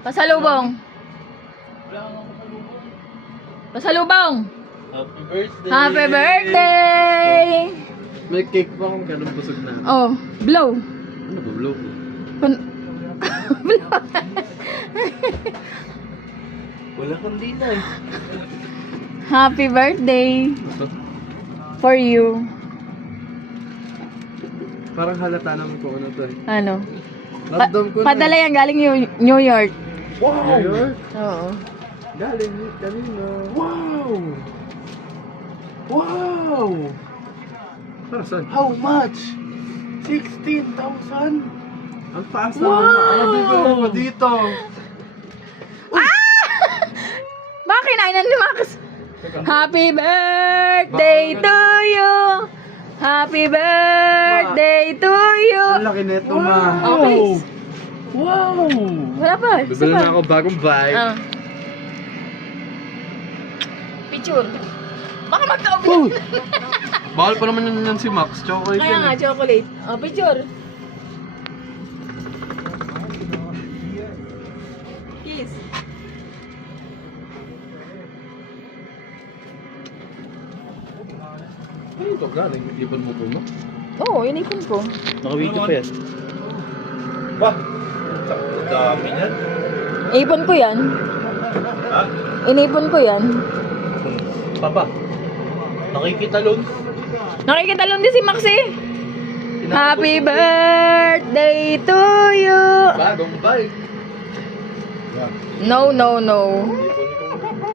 Pasalubong. Pasalubong. Happy birthday! Happy birthday! May cake pa kung ganun busog na. Oh, blow. Ano ba, blow ko? Blow. Wala kang dina eh. Happy birthday for you. Parang halata naman kung ano to eh. Ano? Ramdam ko na. Padala yan galing New York. Wow! New York? Oo. Galing kanina. Wow! Wow! Para saan? How much? 16,000? Ang taas na naman. Ano bibili mo dito? Baka kinainan ni Max. Happy birthday to you. Happy birthday to you. Ang laki neto ma. Okay. Wow! Wala pa. Isa Bibili pa. na ako bagong bike. Ah. Picture. Baka magkaubos. Oh! Bawal pa naman yan si Max. Chocolate Kaya yan nga, eh. chocolate. Oh, picture. Kiss. Ano ito galing? Ipon mo po mo? Oo, inipon ko. Naka-video pa yan. Wah! Dami yan. Ipon ko yan. Ha? Inipon ko yan. Papa, nakikitalon. Nakikitalon din si Max eh. Happy birthday to you. Bagong bike. No, no, no. Ipon